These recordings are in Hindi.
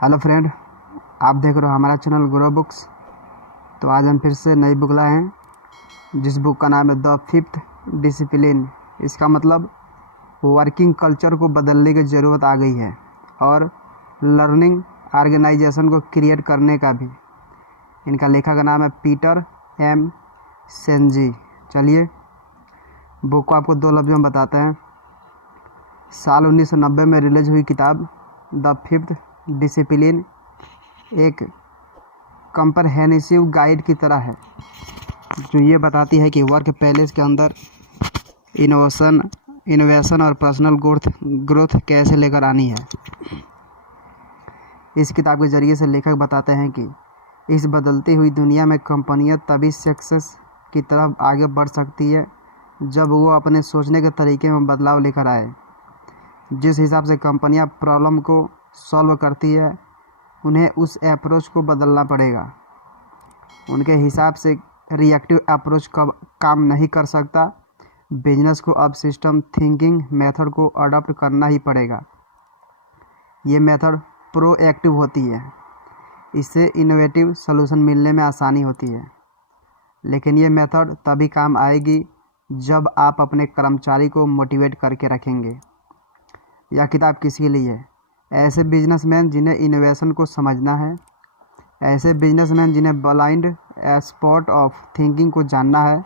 हेलो फ्रेंड, आप देख रहे हो हमारा चैनल ग्रो बुक्स। तो आज हम फिर से नई बुक लाए हैं जिस बुक का नाम है द फिफ्थ डिसिप्लिन। इसका मतलब वर्किंग कल्चर को बदलने की ज़रूरत आ गई है और लर्निंग ऑर्गेनाइजेशन को क्रिएट करने का भी। इनका लेखक का नाम है पीटर एम सेंजी। चलिए बुक को आपको दो लफ्ज़ों में बताते हैं। साल 1990 में रिलीज हुई किताब द फिफ्थ डिसिप्लिन एक कंप्रहेंसिव गाइड की तरह है जो ये बताती है कि वर्क प्लेस के अंदर इनोवेशन और पर्सनल ग्रोथ कैसे लेकर आनी है। इस किताब के ज़रिए से लेखक बताते हैं कि इस बदलती हुई दुनिया में कंपनियां तभी सक्सेस की तरफ आगे बढ़ सकती है जब वो अपने सोचने के तरीके में बदलाव लेकर आए। जिस हिसाब से कंपनियां प्रॉब्लम को सॉल्व करती है उन्हें उस अप्रोच को बदलना पड़ेगा। उनके हिसाब से रिएक्टिव अप्रोच कब काम नहीं कर सकता। बिजनेस को अब सिस्टम थिंकिंग मेथड को अडॉप्ट करना ही पड़ेगा। ये मेथड प्रोएक्टिव होती है, इससे इनोवेटिव सलूशन मिलने में आसानी होती है। लेकिन ये मेथड तभी काम आएगी जब आप अपने कर्मचारी को मोटिवेट करके रखेंगे। यह किताब किसके लिए है? ऐसे बिजनेसमैन जिन्हें इनोवेशन को समझना है, ऐसे बिजनेसमैन जिन्हें ब्लाइंड स्पॉट ऑफ थिंकिंग को जानना है,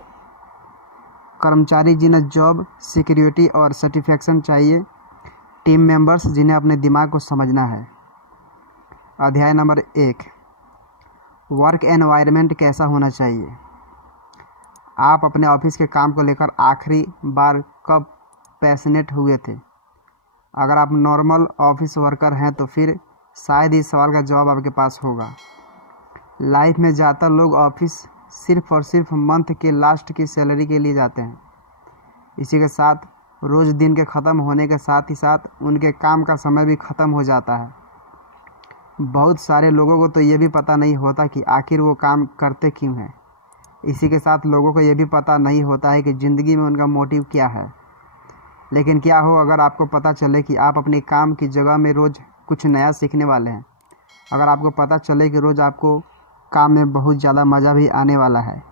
कर्मचारी जिन्हें जॉब सिक्योरिटी और सेटिस्फैक्शन चाहिए, टीम मेंबर्स जिन्हें अपने दिमाग को समझना है। अध्याय नंबर 1, वर्क एनवायरनमेंट कैसा होना चाहिए। आप अपने ऑफिस के काम को लेकर आखिरी बार कब पैशनेट हुए थे? अगर आप नॉर्मल ऑफिस वर्कर हैं तो फिर शायद इस सवाल का जवाब आपके पास होगा। लाइफ में ज़्यादातर लोग ऑफिस सिर्फ और सिर्फ मंथ के लास्ट की सैलरी के लिए जाते हैं। इसी के साथ रोज़ दिन के ख़त्म होने के साथ ही साथ उनके काम का समय भी ख़त्म हो जाता है। बहुत सारे लोगों को तो ये भी पता नहीं होता कि आखिर वो काम करते क्यों हैं। इसी के साथ लोगों को ये भी पता नहीं होता है कि ज़िंदगी में उनका मोटिव क्या है। लेकिन क्या हो अगर आपको पता चले कि आप अपने काम की जगह में रोज़ कुछ नया सीखने वाले हैं। अगर आपको पता चले कि रोज़ आपको काम में बहुत ज़्यादा मज़ा भी आने वाला है।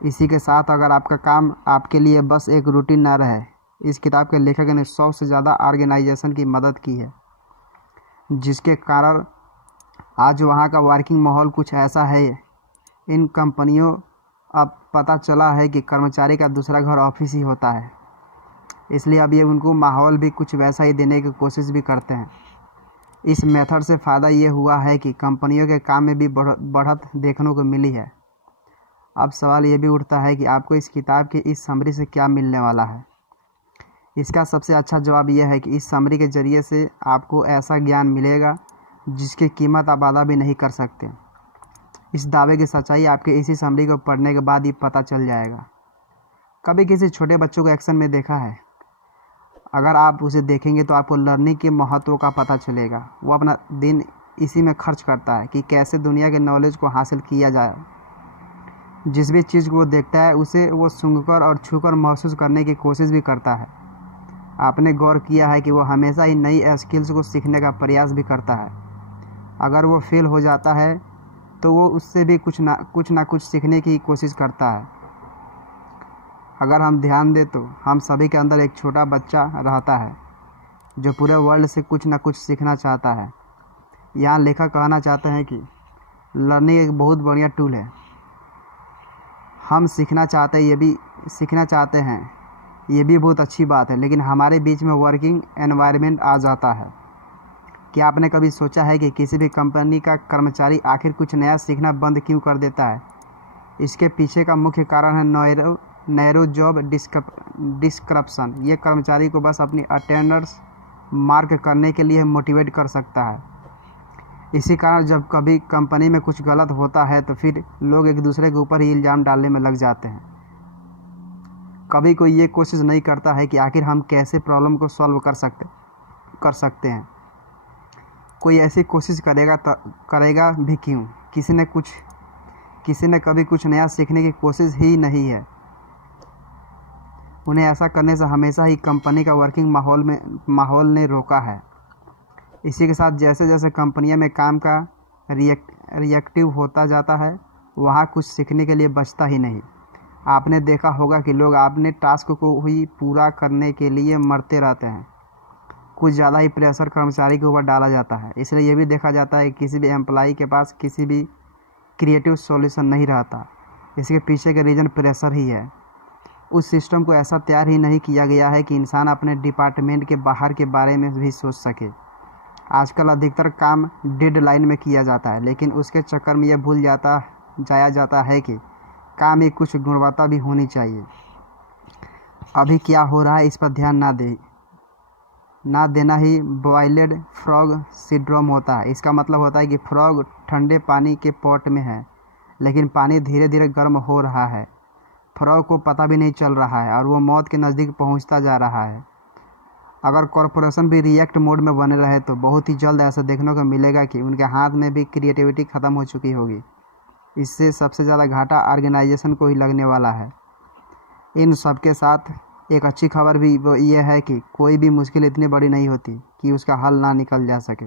इसी के साथ अगर आपका काम आपके लिए बस एक रूटीन ना रहे। इस किताब के लेखक ने 100 से ज़्यादा ऑर्गेनाइजेशन की मदद की है जिसके कारण आज वहाँ का वर्किंग माहौल कुछ ऐसा है। इन कंपनियों अब पता चला है कि कर्मचारी का दूसरा घर ऑफिस ही होता है, इसलिए अब ये उनको माहौल भी कुछ वैसा ही देने की कोशिश भी करते हैं। इस मेथड से फ़ायदा ये हुआ है कि कंपनियों के काम में भी बढ़त देखने को मिली है। अब सवाल ये भी उठता है कि आपको इस किताब की इस समरी से क्या मिलने वाला है। इसका सबसे अच्छा जवाब यह है कि इस समरी के ज़रिए से आपको ऐसा ज्ञान मिलेगा जिसकी कीमत आप अदा भी नहीं कर सकते। इस दावे की सच्चाई आपके इसी समरी को पढ़ने के बाद ही पता चल जाएगा। कभी किसी छोटे बच्चों को एक्शन में देखा है? अगर आप उसे देखेंगे तो आपको लर्निंग के महत्व का पता चलेगा। वो अपना दिन इसी में खर्च करता है कि कैसे दुनिया के नॉलेज को हासिल किया जाए। जिस भी चीज़ को वो देखता है उसे वो सूंघकर और छूकर महसूस करने की कोशिश भी करता है। आपने गौर किया है कि वो हमेशा ही नई स्किल्स को सीखने का प्रयास भी करता है। अगर वो फेल हो जाता है तो वो उससे भी कुछ ना कुछ सीखने की कोशिश करता है। अगर हम ध्यान दें तो हम सभी के अंदर एक छोटा बच्चा रहता है जो पूरे वर्ल्ड से कुछ ना कुछ सीखना चाहता है। यहाँ लेखक कहना चाहते हैं कि लर्निंग एक बहुत बढ़िया टूल है। हम सीखना चाहते हैं, ये भी बहुत अच्छी बात है, लेकिन हमारे बीच में वर्किंग एनवायरनमेंट आ जाता है। क्या आपने कभी सोचा है कि किसी भी कंपनी का कर्मचारी आखिर कुछ नया सीखना बंद क्यों कर देता है? इसके पीछे का मुख्य कारण है नैरो जॉब डिस्क्रिप्शन। ये कर्मचारी को बस अपनी अटेंडेंस मार्क करने के लिए मोटिवेट कर सकता है। इसी कारण जब कभी कंपनी में कुछ गलत होता है तो फिर लोग एक दूसरे के ऊपर ही इल्ज़ाम डालने में लग जाते हैं। कभी कोई ये कोशिश नहीं करता है कि आखिर हम कैसे प्रॉब्लम को सॉल्व कर सकते हैं। कोई ऐसी कोशिश करेगा भी क्यों? किसी ने कभी कुछ नया सीखने की कोशिश ही नहीं है। उन्हें ऐसा करने से हमेशा ही कंपनी का वर्किंग माहौल ने रोका है। इसी के साथ जैसे जैसे कंपनियां में काम का रिएक्टिव होता जाता है, वहाँ कुछ सीखने के लिए बचता ही नहीं। आपने देखा होगा कि लोग अपने टास्क को ही पूरा करने के लिए मरते रहते हैं। कुछ ज़्यादा ही प्रेशर कर्मचारी के ऊपर डाला जाता है। इसलिए ये भी देखा जाता है कि किसी भी एम्प्लॉई के पास किसी भी क्रिएटिव सॉल्यूशन नहीं रहता। इसके पीछे का रीज़न प्रेशर ही है। उस सिस्टम को ऐसा तैयार ही नहीं किया गया है कि इंसान अपने डिपार्टमेंट के बाहर के बारे में भी सोच सके। आजकल अधिकतर काम डेडलाइन में किया जाता है, लेकिन उसके चक्कर में यह भूल जाया जाता है कि काम में कुछ गुणवत्ता भी होनी चाहिए। अभी क्या हो रहा है इस पर ध्यान ना देना ही बॉयल्ड फ्रॉग सिंड्रोम होता है। इसका मतलब होता है कि फ्रॉग ठंडे पानी के पॉट में है, लेकिन पानी धीरे धीरे गर्म हो रहा है। फ्रॉग को पता भी नहीं चल रहा है और वो मौत के नज़दीक पहुंचता जा रहा है। अगर कॉरपोरेशन भी रिएक्ट मोड में बने रहे तो बहुत ही जल्द ऐसा देखने को मिलेगा कि उनके हाथ में भी क्रिएटिविटी ख़त्म हो चुकी होगी। इससे सबसे ज़्यादा घाटा ऑर्गेनाइजेशन को ही लगने वाला है। इन सब के साथ एक अच्छी खबर भी वो ये है कि कोई भी मुश्किल इतनी बड़ी नहीं होती कि उसका हल ना निकल जा सके।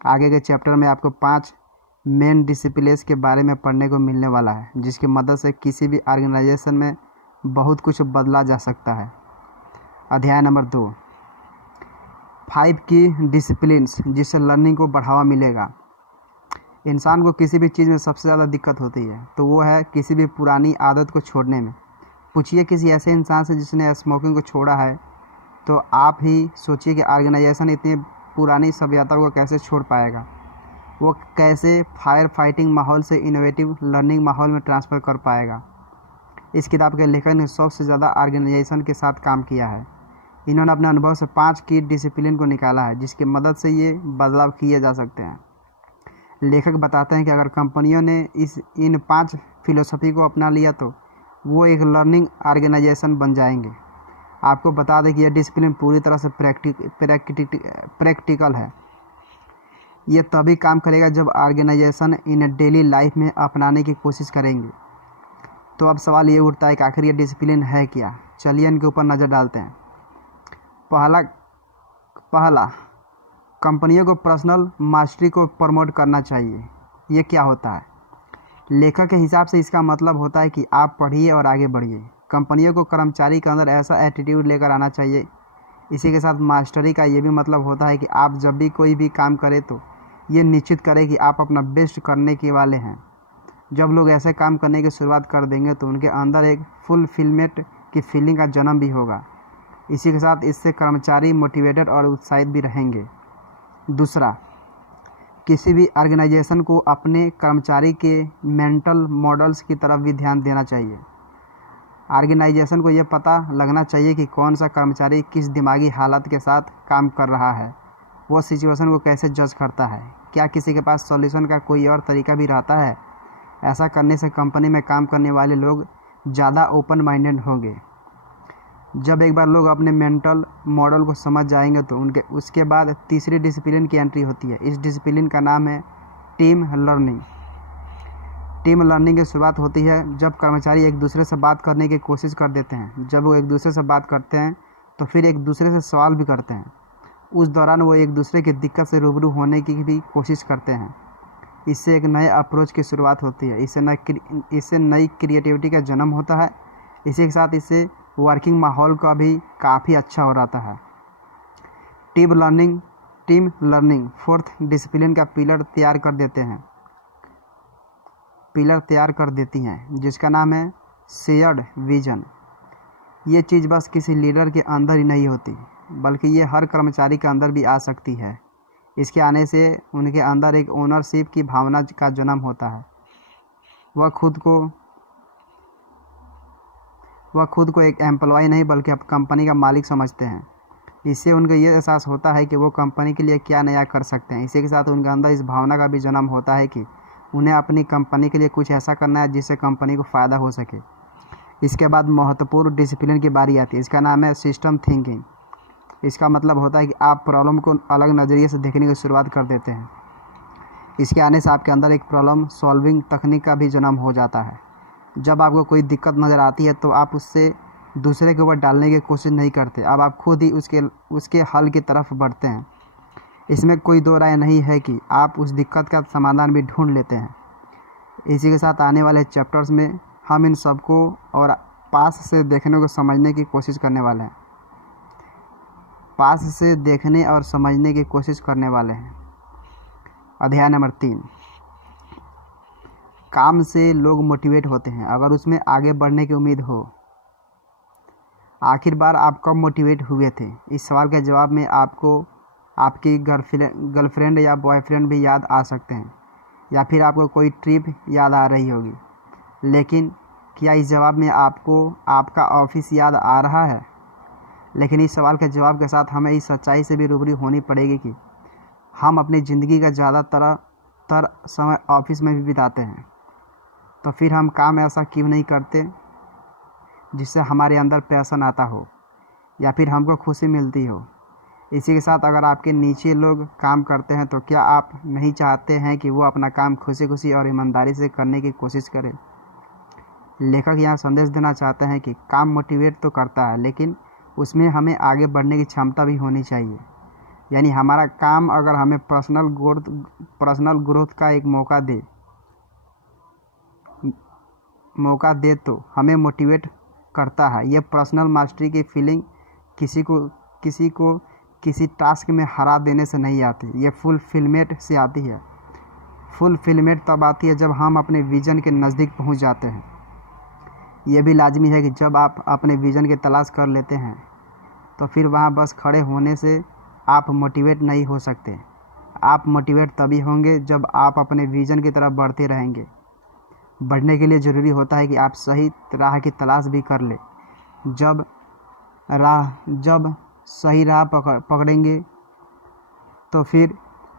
आगे के चैप्टर में आपको 5 मेन डिसिप्लिन्स के बारे में पढ़ने को मिलने वाला है, जिसकी मदद से किसी भी ऑर्गेनाइजेशन में बहुत कुछ बदला जा सकता है। अध्याय नंबर 2, 5 की डिसिप्लिन्स जिससे लर्निंग को बढ़ावा मिलेगा। इंसान को किसी भी चीज़ में सबसे ज़्यादा दिक्कत होती है तो वो है किसी भी पुरानी आदत को छोड़ने में। पूछिए किसी ऐसे इंसान से जिसने स्मोकिंग को छोड़ा है, तो आप ही सोचिए कि ऑर्गेनाइजेशन इतनी पुरानी सभ्यता को कैसे छोड़ पाएगा। वो कैसे फायर फाइटिंग माहौल से इनोवेटिव लर्निंग माहौल में ट्रांसफ़र कर पाएगा। इस किताब के लेखक ने 100 से ज़्यादा ऑर्गेनाइजेशन के साथ काम किया है। इन्होंने अपने अनुभव से 5 की डिसिप्लिन को निकाला है, जिसकी मदद से ये बदलाव किए जा सकते हैं। लेखक बताते हैं कि अगर कंपनियों ने इन 5 फिलोसफी को अपना लिया तो वो एक लर्निंग ऑर्गेनाइजेशन बन जाएंगे। आपको बता दें कि यह डिसिप्लिन पूरी तरह से प्रैक्टिकल है। ये तभी काम करेगा जब ऑर्गेनाइजेशन इन डेली लाइफ में अपनाने की कोशिश करेंगे। तो अब सवाल ये उठता है कि आखिर ये डिसिप्लिन है क्या। चलिए इनके ऊपर नज़र डालते हैं। पहला, कंपनियों को पर्सनल मास्टरी को प्रमोट करना चाहिए। ये क्या होता है? लेखक के हिसाब से इसका मतलब होता है कि आप पढ़िए और आगे बढ़िए। कंपनियों को कर्मचारी के अंदर ऐसा एटीट्यूड लेकर आना चाहिए। इसी के साथ मास्टरी का ये भी मतलब होता है कि आप जब भी कोई भी काम करें तो ये निश्चित करें कि आप अपना बेस्ट करने के वाले हैं। जब लोग ऐसे काम करने की शुरुआत कर देंगे तो उनके अंदर एक फुलफिलमेंट की फीलिंग का जन्म भी होगा। इसी के साथ इससे कर्मचारी मोटिवेटेड और उत्साहित भी रहेंगे। दूसरा, किसी भी ऑर्गेनाइजेशन को अपने कर्मचारी के मेंटल मॉडल्स की तरफ भी ध्यान देना चाहिए। ऑर्गेनाइजेशन को यह पता लगना चाहिए कि कौन सा कर्मचारी किस दिमागी हालत के साथ काम कर रहा है, वो सिचुएशन को कैसे जज करता है, क्या किसी के पास सॉल्यूशन का कोई और तरीका भी रहता है। ऐसा करने से कंपनी में काम करने वाले लोग ज़्यादा ओपन माइंडेड होंगे। जब एक बार लोग अपने मेंटल मॉडल को समझ जाएंगे तो उसके बाद तीसरी डिसिप्लिन की एंट्री होती है। इस डिसिप्लिन का नाम है टीम लर्निंग। टीम लर्निंग की शुरुआत होती है जब कर्मचारी एक दूसरे से बात करने की कोशिश कर देते हैं। जब वो एक दूसरे से बात करते हैं तो फिर एक दूसरे से सवाल भी करते हैं। उस दौरान वो एक दूसरे की दिक्कत से रूबरू होने की भी कोशिश करते हैं। इससे एक नए अप्रोच की शुरुआत होती है। इससे नई क्रिएटिविटी का जन्म होता है। इसी के साथ इससे वर्किंग माहौल का भी काफ़ी अच्छा हो रहता है। टीम लर्निंग 4th डिसिप्लिन का पिलर तैयार कर देती हैं, जिसका नाम है शेयर्ड विजन। ये चीज़ बस किसी लीडर के अंदर ही नहीं होती, बल्कि ये हर कर्मचारी के अंदर भी आ सकती है। इसके आने से उनके अंदर एक ओनरशिप की भावना का जन्म होता है। वह खुद को एक एम्प्लॉय नहीं बल्कि कंपनी का मालिक समझते हैं। इससे उनको ये एहसास होता है कि वो कंपनी के लिए क्या नया कर सकते हैं। इसी के साथ उनके अंदर इस भावना का भी जन्म होता है कि उन्हें अपनी कंपनी के लिए कुछ ऐसा करना है जिससे कंपनी को फ़ायदा हो सके। इसके बाद महत्वपूर्ण डिसिप्लिन की बारी आती है। इसका नाम है सिस्टम थिंकिंग। इसका मतलब होता है कि आप प्रॉब्लम को अलग नज़रिए से देखने की शुरुआत कर देते हैं। इसके आने से आपके अंदर एक प्रॉब्लम सॉल्विंग तकनीक का भी जन्म हो जाता है। जब आपको कोई दिक्कत नज़र आती है तो आप उससे दूसरे के ऊपर डालने की कोशिश नहीं करते। अब आप खुद ही उसके हल की तरफ बढ़ते हैं। इसमें कोई दो राय नहीं है कि आप उस दिक्कत का समाधान भी ढूंढ लेते हैं। इसी के साथ आने वाले चैप्टर्स में हम इन सबको और पास से देखने को समझने की कोशिश करने वाले हैं। पास से देखने और समझने की कोशिश करने वाले हैं। अध्याय नंबर 3, काम से लोग मोटिवेट होते हैं अगर उसमें आगे बढ़ने की उम्मीद हो। आखिर बार आप कब मोटिवेट हुए थे? इस सवाल के जवाब में आपको आपकी गर्लफ्रेंड या बॉयफ्रेंड भी याद आ सकते हैं, या फिर आपको कोई ट्रिप याद आ रही होगी। लेकिन क्या इस जवाब में आपको आपका ऑफिस याद आ रहा है? लेकिन इस सवाल के जवाब के साथ हमें इस सच्चाई से भी रूबरू होनी पड़ेगी कि हम अपनी ज़िंदगी का ज़्यादातर समय ऑफिस में भी बिताते हैं। तो फिर हम काम ऐसा क्यों नहीं करते जिससे हमारे अंदर पैशन आता हो या फिर हमको खुशी मिलती हो। इसी के साथ अगर आपके नीचे लोग काम करते हैं तो क्या आप नहीं चाहते हैं कि वो अपना काम खुशी खुशी और ईमानदारी से करने की कोशिश करें। लेखक यहाँ संदेश देना चाहते हैं कि काम मोटिवेट तो करता है, लेकिन उसमें हमें आगे बढ़ने की क्षमता भी होनी चाहिए। यानी हमारा काम अगर हमें पर्सनल ग्रोथ का एक मौका दे तो हमें मोटिवेट करता है। यह पर्सनल मास्टरी की फीलिंग किसी को किसी टास्क में हरा देने से नहीं आती, ये फुलफिलमेंट से आती है। फुलफिलमेंट तब आती है जब हम अपने विज़न के नज़दीक पहुंच जाते हैं। यह भी लाजमी है कि जब आप अपने विज़न की तलाश कर लेते हैं तो फिर वहां बस खड़े होने से आप मोटिवेट नहीं हो सकते। आप मोटिवेट तभी होंगे जब आप अपने विज़न की तरफ बढ़ते रहेंगे। बढ़ने के लिए ज़रूरी होता है कि आप सही राह की तलाश भी कर ले। जब सही राह पकड़ेंगे तो फिर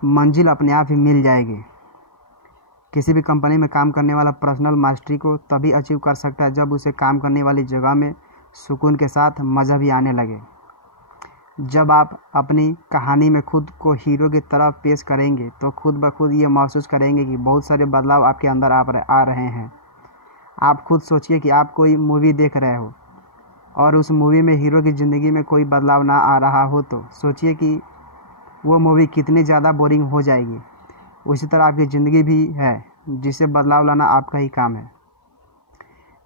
मंजिल अपने आप ही मिल जाएगी। किसी भी कंपनी में काम करने वाला पर्सनल मास्टरी को तभी अचीव कर सकता है जब उसे काम करने वाली जगह में सुकून के साथ मज़ा भी आने लगे। जब आप अपनी कहानी में खुद को हीरो की तरह पेश करेंगे तो खुद ब खुद ये महसूस करेंगे कि बहुत सारे बदलाव आपके अंदर आ रहे हैं। आप खुद सोचिए कि आप कोई मूवी देख रहे हो और उस मूवी में हीरो की ज़िंदगी में कोई बदलाव ना आ रहा हो तो सोचिए कि वो मूवी कितनी ज़्यादा बोरिंग हो जाएगी। उसी तरह आपकी ज़िंदगी भी है जिसे बदलाव लाना आपका ही काम है।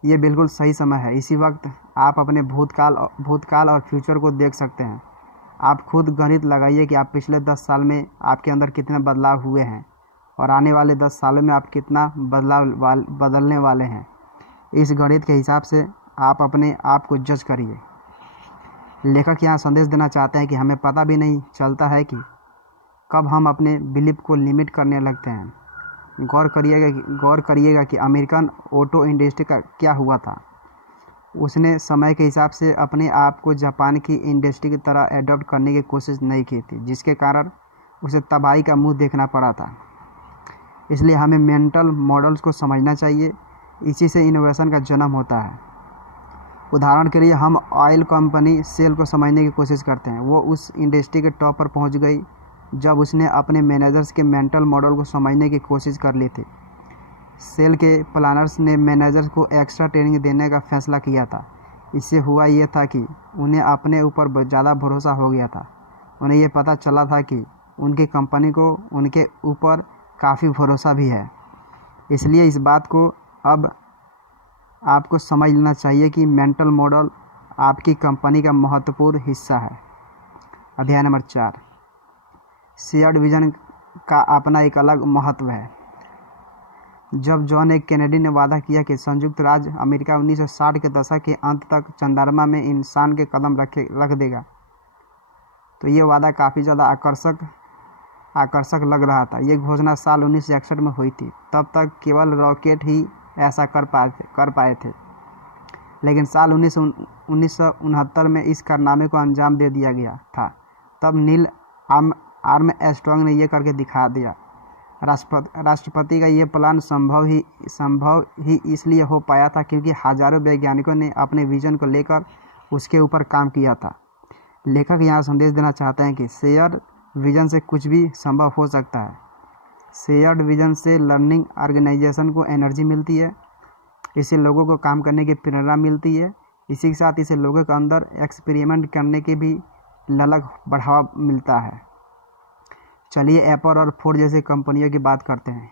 ये बिल्कुल सही समय है। इसी वक्त आप अपने भूतकाल और फ्यूचर को देख सकते हैं। आप खुद गणित लगाइए कि आप पिछले 10 साल में आपके अंदर कितने बदलाव हुए हैं और आने वाले 10 सालों में आप कितना बदलने वाले हैं। इस गणित के हिसाब से आप अपने आप को जज करिए। लेखक यहाँ संदेश देना चाहते हैं कि हमें पता भी नहीं चलता है कि कब हम अपने बिलीफ को लिमिट करने लगते हैं। गौर करिएगा कि अमेरिकन ऑटो इंडस्ट्री का क्या हुआ था। उसने समय के हिसाब से अपने आप को जापान की इंडस्ट्री की तरह एडॉप्ट करने की कोशिश नहीं की थी, जिसके कारण उसे तबाही का मुंह देखना पड़ा था। इसलिए हमें मेंटल मॉडल्स को समझना चाहिए। इसी से इनोवेशन का जन्म होता है। उदाहरण के लिए हम ऑयल कंपनी सेल को समझने की कोशिश करते हैं। वो उस इंडस्ट्री के टॉप पर पहुंच गई जब उसने अपने मैनेजर्स के मेंटल मॉडल को समझने की कोशिश कर ली थी। सेल के प्लानर्स ने मैनेजर्स को एक्स्ट्रा ट्रेनिंग देने का फैसला किया था। इससे हुआ ये था कि उन्हें अपने ऊपर ज़्यादा भरोसा हो गया था। उन्हें ये पता चला था कि उनकी कंपनी को उनके ऊपर काफ़ी भरोसा भी है। इसलिए इस बात को अब आपको समझ लेना चाहिए कि मेंटल मॉडल आपकी कंपनी का महत्वपूर्ण हिस्सा है। अध्याय नंबर 4, शेयर्ड विजन का अपना एक अलग महत्व है। जब जॉन एफ कैनेडी ने वादा किया कि संयुक्त राज्य अमेरिका 1960 के दशक के अंत तक चंद्रमा में इंसान के कदम रख देगा, तो ये वादा काफ़ी ज़्यादा आकर्षक लग रहा था। ये घोषणा साल 1961 में हुई थी। तब तक केवल रॉकेट ही ऐसा कर पाए थे। लेकिन साल 1969 में इस कारनामे को अंजाम दे दिया गया था। तब नील आर्मस्ट्रांग ने यह करके दिखा दिया। राष्ट्रपति का ये प्लान संभव ही इसलिए हो पाया था क्योंकि हजारों वैज्ञानिकों ने अपने विजन को लेकर उसके ऊपर काम किया था। लेखक यहाँ संदेश देना चाहते हैं कि शेयर्ड विजन से कुछ भी संभव हो सकता है। शेयर्ड विजन से लर्निंग ऑर्गेनाइजेशन को एनर्जी मिलती है। इससे लोगों को काम करने की प्रेरणा मिलती है। इसी के साथ इसे लोगों के अंदर एक्सपेरिमेंट करने के भी ललक बढ़ावा मिलता है। चलिए एप्पल और फोर्ड जैसे कंपनियों की बात करते हैं।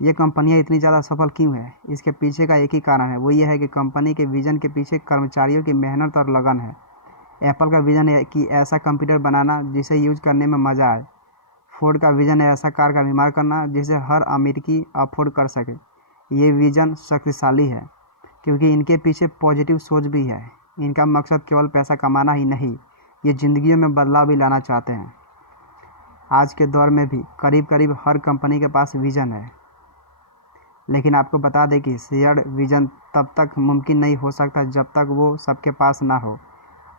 ये कंपनियां इतनी ज़्यादा सफल क्यों है? इसके पीछे का एक ही कारण है, वो ये है कि कंपनी के विजन के पीछे कर्मचारियों की मेहनत और लगन है। एप्पल का विजन है कि ऐसा कंप्यूटर बनाना जिसे यूज करने में मज़ा आए। फोर्ड का विजन है ऐसा कार का निर्माण करना जिसे हर अमेरिकी अफोर्ड कर सके। ये विजन शक्तिशाली है क्योंकि इनके पीछे पॉजिटिव सोच भी है। इनका मकसद केवल पैसा कमाना ही नहीं, ये ज़िंदगियों में बदलाव भी लाना चाहते हैं। आज के दौर में भी करीब करीब हर कंपनी के पास विजन है, लेकिन आपको बता दें कि शेयर्ड विजन तब तक मुमकिन नहीं हो सकता जब तक वो सबके पास ना हो।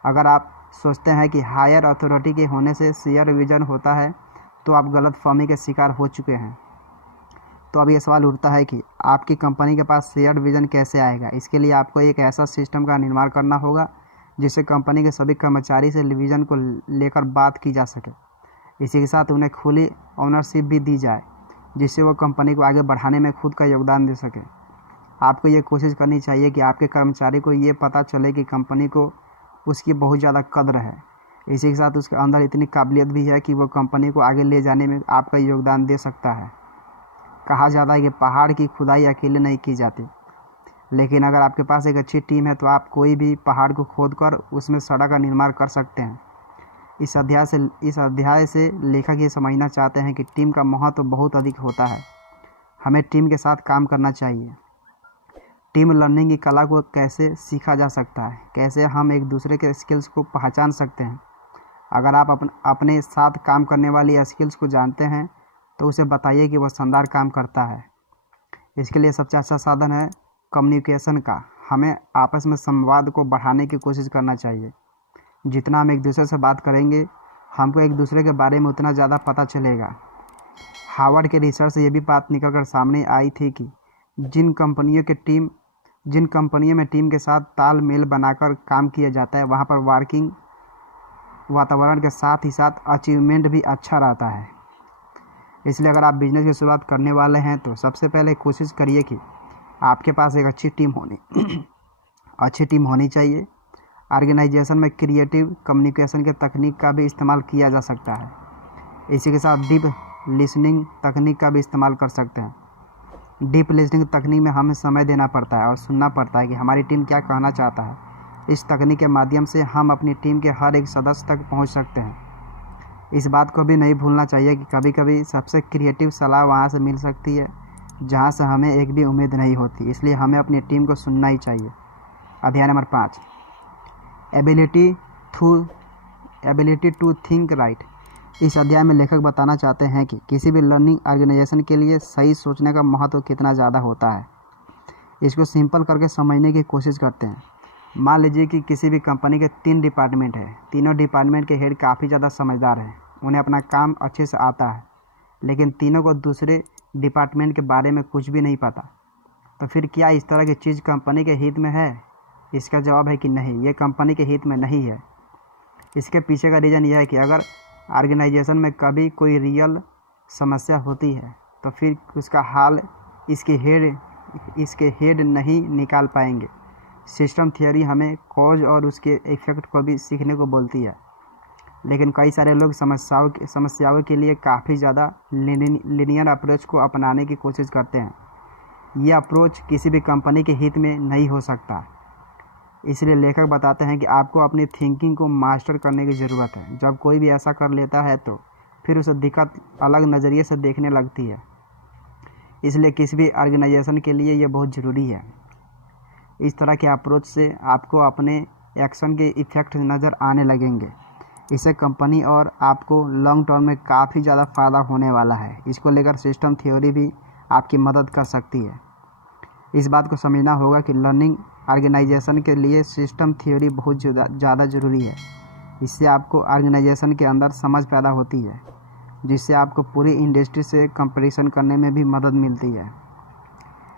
अगर आप सोचते हैं कि हायर अथॉरिटी के होने से शेयर विजन होता है तो आप गलतफहमी के शिकार हो चुके हैं। तो अब ये सवाल उठता है कि आपकी कंपनी के पास शेयर्ड विजन कैसे आएगा। इसके लिए आपको एक ऐसा सिस्टम का निर्माण करना होगा जिससे कंपनी के सभी कर्मचारी से विजन को लेकर बात की जा सके। इसी के साथ उन्हें खुली ओनरशिप भी दी जाए जिससे वो कंपनी को आगे बढ़ाने में खुद का योगदान दे सके। आपको ये कोशिश करनी चाहिए कि आपके कर्मचारी को ये पता चले कि कंपनी को उसकी बहुत ज़्यादा कद्र है। इसी के साथ उसके अंदर इतनी काबिलियत भी है कि वो कंपनी को आगे ले जाने में आपका योगदान दे सकता है। कहा जाता है कि पहाड़ की खुदाई अकेले नहीं की जाती, लेकिन अगर आपके पास एक अच्छी टीम है तो आप कोई भी पहाड़ को खोद कर उसमें सड़क का निर्माण कर सकते हैं। इस अध्याय से लेखक ये समझना चाहते हैं कि टीम का महत्व बहुत अधिक होता है। हमें टीम के साथ काम करना चाहिए। टीम लर्निंग की कला को कैसे सीखा जा सकता है, कैसे हम एक दूसरे के स्किल्स को पहचान सकते हैं। अगर आप अपने साथ काम करने वाली स्किल्स को जानते हैं तो उसे बताइए कि वह शानदार काम करता है। इसके लिए सबसे अच्छा साधन है कम्युनिकेशन का। हमें आपस में संवाद को बढ़ाने की कोशिश करना चाहिए। जितना हम एक दूसरे से बात करेंगे हमको एक दूसरे के बारे में उतना ज़्यादा पता चलेगा। हार्वर्ड के रिसर्च से ये भी बात निकल कर सामने आई थी कि जिन कंपनियों में टीम के साथ तालमेल बनाकर काम किया जाता है वहाँ पर वर्किंग वातावरण के साथ ही साथ अचीवमेंट भी अच्छा रहता है। इसलिए अगर आप बिजनेस की शुरुआत करने वाले हैं तो सबसे पहले कोशिश करिए कि आपके पास एक अच्छी टीम होनी चाहिए। ऑर्गेनाइजेशन में क्रिएटिव कम्युनिकेशन के तकनीक का भी इस्तेमाल किया जा सकता है। इसी के साथ डीप लिसनिंग तकनीक का भी इस्तेमाल कर सकते हैं। डीप लिसनिंग तकनीक में हमें समय देना पड़ता है और सुनना पड़ता है कि हमारी टीम क्या कहना चाहता है। इस तकनीक के माध्यम से हम अपनी टीम के हर एक सदस्य तक पहुंच सकते हैं। इस बात को भी नहीं भूलना चाहिए कि कभी कभी सबसे क्रिएटिव सलाह वहां से मिल सकती है जहां से हमें एक भी उम्मीद नहीं होती। इसलिए हमें अपनी टीम को सुनना ही चाहिए। अध्याय number 5, ability to think right. इस अध्याय में लेखक बताना चाहते हैं कि किसी भी लर्निंग ऑर्गेनाइजेशन के लिए सही सोचने का महत्व कितना ज़्यादा होता है। इसको सिंपल करके समझने की कोशिश करते हैं। मान लीजिए कि किसी भी कंपनी के 3 डिपार्टमेंट हैं। तीनों डिपार्टमेंट के हेड काफ़ी ज़्यादा समझदार हैं, उन्हें अपना काम अच्छे से आता है, लेकिन तीनों को दूसरे डिपार्टमेंट के बारे में कुछ भी नहीं पता। तो फिर क्या इस तरह की चीज़ कंपनी के हित में है? इसका जवाब है कि नहीं, ये कंपनी के हित में नहीं है। इसके पीछे का रीज़न यह है कि अगर ऑर्गेनाइजेशन में कभी कोई रियल समस्या होती है तो फिर उसका हाल इसके हेड नहीं निकाल पाएंगे। सिस्टम थियोरी हमें कॉज और उसके इफ़ेक्ट को भी सीखने को बोलती है, लेकिन कई सारे लोग समस्याओं के लिए काफ़ी ज़्यादा लीनियर अप्रोच को अपनाने की कोशिश करते हैं। यह अप्रोच किसी भी कंपनी के हित में नहीं हो सकता। इसलिए लेखक बताते हैं कि आपको अपनी थिंकिंग को मास्टर करने की ज़रूरत है। जब कोई भी ऐसा कर लेता है तो फिर उसे दिक्कत अलग नज़रिए से देखने लगती है। इसलिए किसी भी ऑर्गेनाइजेशन के लिए ये बहुत ज़रूरी है। इस तरह के अप्रोच से आपको अपने एक्शन के इफ़ेक्ट नज़र आने लगेंगे। इससे कंपनी और आपको लॉन्ग टर्म में काफ़ी ज़्यादा फ़ायदा होने वाला है। इसको लेकर सिस्टम थ्योरी भी आपकी मदद कर सकती है। इस बात को समझना होगा कि लर्निंग ऑर्गेनाइजेशन के लिए सिस्टम थ्योरी बहुत ज़्यादा ज़रूरी है। इससे आपको ऑर्गेनाइजेशन के अंदर समझ पैदा होती है, जिससे आपको पूरी इंडस्ट्री से कंपटीशन करने में भी मदद मिलती है।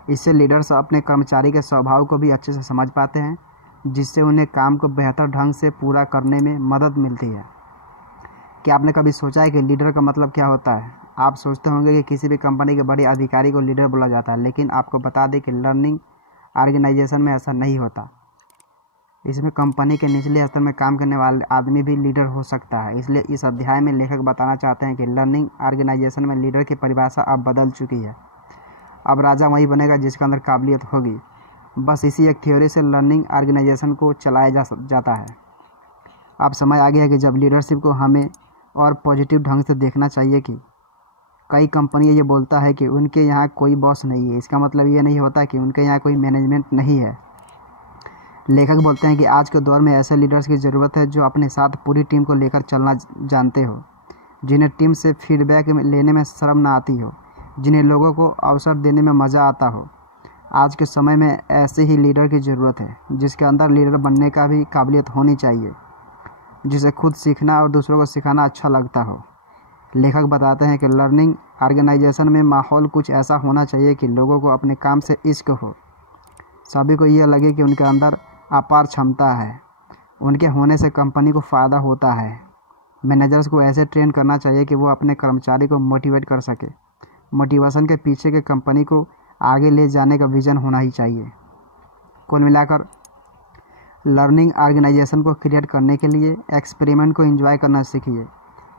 इससे लीडर्स अपने कर्मचारी के स्वभाव को भी अच्छे से समझ पाते हैं, जिससे उन्हें काम को बेहतर ढंग से पूरा करने में मदद मिलती है। क्या आपने कभी सोचा है कि लीडर का मतलब क्या होता है? आप सोचते होंगे कि किसी भी कंपनी के बड़े अधिकारी को लीडर बोला जाता है, लेकिन आपको बता दें कि लर्निंग ऑर्गेनाइजेशन में ऐसा नहीं होता। इसमें कंपनी के निचले स्तर में काम करने वाले आदमी भी लीडर हो सकता है। इसलिए इस अध्याय में लेखक बताना चाहते हैं कि लर्निंग ऑर्गेनाइजेशन में लीडर की परिभाषा अब बदल चुकी है। अब राजा वही बनेगा जिसके अंदर काबिलियत होगी। बस इसी एक थ्योरी से लर्निंग ऑर्गेनाइजेशन को चलाया जाता है। अब समय आ गया है कि जब लीडरशिप को हमें और पॉजिटिव ढंग से देखना चाहिए कि कई कंपनियां ये बोलता है कि उनके यहाँ कोई बॉस नहीं है। इसका मतलब ये नहीं होता कि उनके यहाँ कोई मैनेजमेंट नहीं है। लेखक बोलते हैं कि आज के दौर में ऐसे लीडर्स की ज़रूरत है जो अपने साथ पूरी टीम को लेकर चलना जानते हो, जिन्हें टीम से फीडबैक लेने में शर्म ना आती हो, जिन्हें लोगों को अवसर देने में मज़ा आता हो। आज के समय में ऐसे ही लीडर की ज़रूरत है, जिसके अंदर लीडर बनने का भी काबिलियत होनी चाहिए, जिसे खुद सीखना और दूसरों को सिखाना अच्छा लगता हो। लेखक बताते हैं कि लर्निंग ऑर्गेनाइजेशन में माहौल कुछ ऐसा होना चाहिए कि लोगों को अपने काम से इश्क हो, सभी को यह लगे कि उनके अंदर अपार क्षमता है, उनके होने से कंपनी को फ़ायदा होता है। मैनेजर्स को ऐसे ट्रेन करना चाहिए कि वो अपने कर्मचारी को मोटिवेट कर सके। मोटिवेशन के पीछे के कंपनी को आगे ले जाने का विज़न होना ही चाहिए। कुल मिलाकर लर्निंग ऑर्गेनाइजेशन को क्रिएट करने के लिए एक्सपेरिमेंट को एंजॉय करना सीखिए।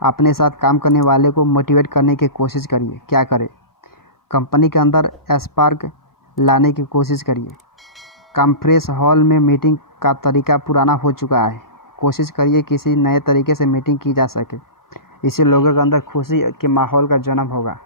अपने साथ काम करने वाले को मोटिवेट करने की कोशिश करिए। क्या करें? कंपनी के अंदर स्पार्क लाने की कोशिश करिए। कॉन्फ्रेंस हॉल में मीटिंग का तरीका पुराना हो चुका है। कोशिश करिए किसी नए तरीके से मीटिंग की जा सके। इससे लोगों के अंदर खुशी के माहौल का जन्म होगा।